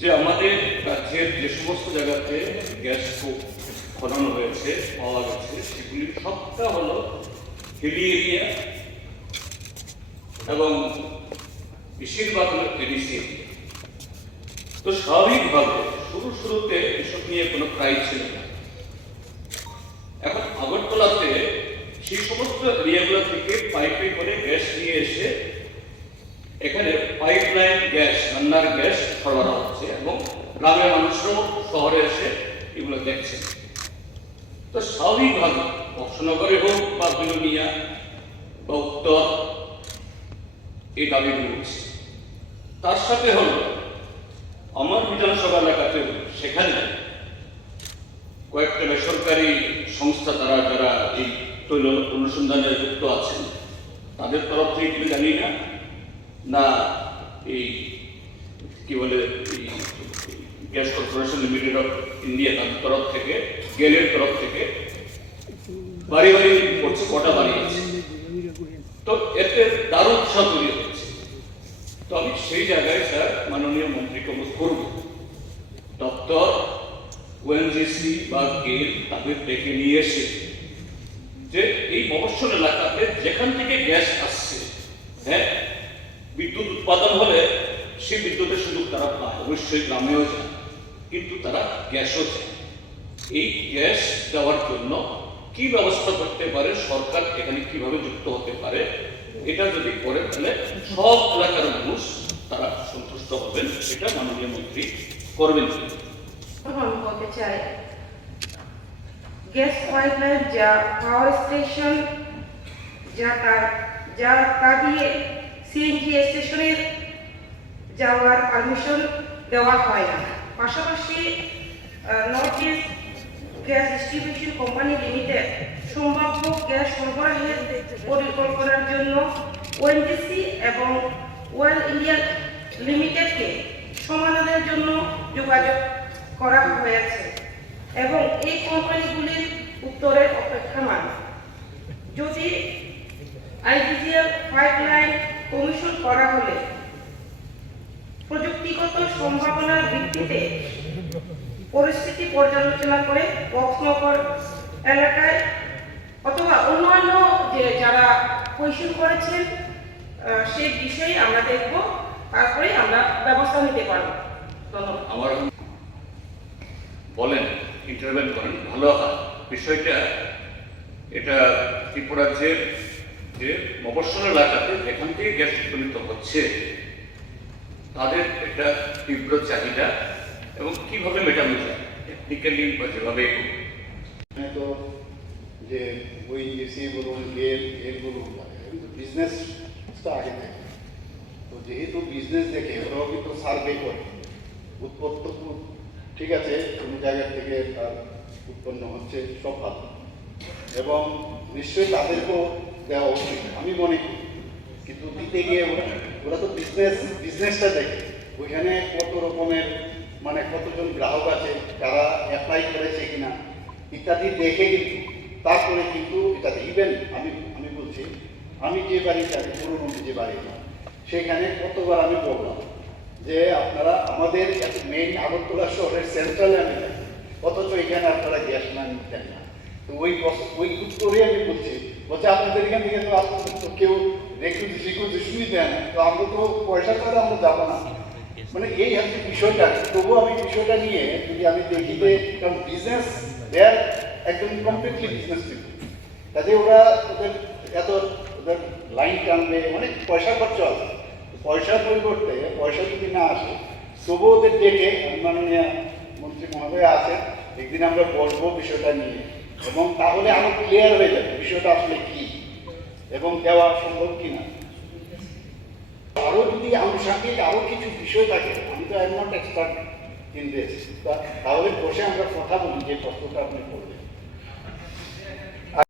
যে আমাদের রাজ্যের যে সমস্ত জায়গাতে গ্যাস খনন হয়েছে পাওয়া গেছে সেগুলির সবটা হলো হিলি এরিয়া এবং বেশিরভাগ হলো এডিসি এরিয়া। তো স্বাভাবিকভাবে শুরুতে এসব নিয়ে কোনো প্রাইজ ছিল না। এখন আগরতলাতে সেই সমস্ত এরিয়াগুলো থেকে পাইপে করে গ্যাস নিয়ে এসে এখানে পাইপলাইন গ্যাস, রান্নার গ্যাস সরবরাহ হচ্ছে এবং গ্রামের মানুষরাও শহরে এসে এগুলো দেখছেন। তো স্বাভাবিকভাবে বক্সনগরে হোক বা বিলোনিয়া বা উত্তর এই দাবিগুলো উঠছে। তার সাথে হল আমার বিধানসভা এলাকাতে সেখানে কয়েকটা বেসরকারি সংস্থা যারা এই তৈল অনুসন্ধানে যুক্ত আছেন তাদের তরফ থেকে কি জানি না এই কি বলে gas corporation limited of India তাদের তরফ থেকে, গেলের তরফ থেকে বাড়ি করছে, কটা বাড়ি আছে। তো এতে দারুণ উৎসাহ তৈরি হচ্ছে। তো আমি সেই জায়গায় স্যার মাননীয় মন্ত্রীকে অনুরোধ করব, দপ্তর ওএনজিসি বা গেল তাদের ডেকে নিয়ে এসে যে এই মফস্বল এলাকাতে যেখান থেকে গ্যাস আসছে, হ্যাঁ বিদ্যুৎ উৎপাদন হলে সেই বিদ্যুতের সুযোগ তারা পায়, অবশ্যই গ্রামেও যায়, কিন্তু তারা গ্যাসও চায়। এই গ্যাস দেওয়ার জন্য কি ব্যবস্থা করতে পারে সরকার, এখানে কিভাবে যুক্ত হতে পারে, এটা যদি করে তাহলে সব এলাকার মানুষ তারা সন্তুষ্ট হবেন। এটা মাননীয় মন্ত্রী করবেন। আমি বলতে চাই গ্যাস পাইপলাইন যা পাওয়ার স্টেশন যা তা দিয়ে সিএনজি স্টেশনে যাওয়ার পারমিশন দেওয়া হয় না। পাশাপাশি north east gas distribution company limited সম্ভাব্য গ্যাস সরবরাহের পরিকল্পনার জন্য ওএনজিসি এবং ওয়েল ইন্ডিয়া লিমিটেডকে সমাধানের জন্য যোগাযোগ করা হয়েছে এবং এই কোম্পানিগুলির উত্তরের অপেক্ষমান। যদি আইজিজিএল পাইপলাইন কমিশন করা হলে প্রযুক্তিগত সম্ভাবনার ভিত্তিতে পরিস্থিতি পর্যালোচনা করে বক্সনগর এলাকায় অথবা অন্যান্য যে যারা কোয়েশ্চন করেছেন সেই বিষয়ে আমরা দেখব, তারপরে আমরা ব্যবস্থা নিতে পারব। ধন্যবাদ। আমার বলেন, ইন্টারভেন করেন, ভালো হয় বিষয়টা। এটা ত্রিপুরা রাজ্যের যে মফস্বল এলাকাতে যেখান থেকে গ্যাস উৎপাদিত হচ্ছে তাদের একটা তীব্র চাহিদা এবং কিভাবে মেটানো যায় টেকনিক্যালি বা যেভাবে তো যে ওইএনজিসি বলুন, গেল বলুন, বিজনেসটা আগে থাকে। তো যেহেতু বিজনেস দেখে ওরাও কিন্তু সার্ভে করে উৎপত্ত, ঠিক আছে কোনো জায়গা থেকে তার উৎপন্ন হচ্ছে সব ভালো, এবং নিশ্চয়ই তাদেরকেও দেওয়া উচিত আমি মনে করি। কিন্তু দিতে গিয়ে ওরা তো বিজনেসটা দেখে ওইখানে কত রকমের মানে কতজন গ্রাহক আছে, তারা অ্যাপ্লাই করেছে কিনা ইত্যাদি দেখে কিন্তু তারপরে কিন্তু এটাতে ইভেন আমি বলছি আমি যে বাড়িতে আছি পুরনো যে বাড়ি সেখানে কতবার আমি বললাম যে আপনারা আমাদের মেইন আগরতলা শহরের সেন্ট্রালে আমি থাকি, অথচ এখানে আপনারা গ্যাস না নিতেন না। তো ওই উত্তরে আমি বলছি আপনাদের এখান থেকে তো আপনাদের তো কেউ রেকুইজিশনই দেয় না, তো আমরা তো পয়সা ছাড়া আমরা যাবো না। মানে এই হচ্ছে বিষয়টা। তবুও আমি বিষয়টা নিয়ে যদি আমি দেখি যে কারণ বিজনেস দেয়ার একদম কমপ্লিটলি বিজনেস পিপল, কাজে ওরা ওদের লাইন টানবে, অনেক পয়সা খরচ আছে। পয়সার পরিবর্তে পয়সা যদি না আসে তবুও ওদের ডেকে মাননীয় মন্ত্রী মহোদয় আছেন, একদিন আমরা বলবো বিষয়টা নিয়ে, এবং তাহলে আরো ক্লিয়ার হয়ে যাবে বিষয়টা আসলে কি এবং দেওয়া সম্ভব কিনা। আরো যদি আনুষঙ্গিক আরো কিছু বিষয় থাকে, আমি তো I am not expert in this, তাহলে বসে আমরা কথা বলি যে প্রশ্নটা আপনি করবেন।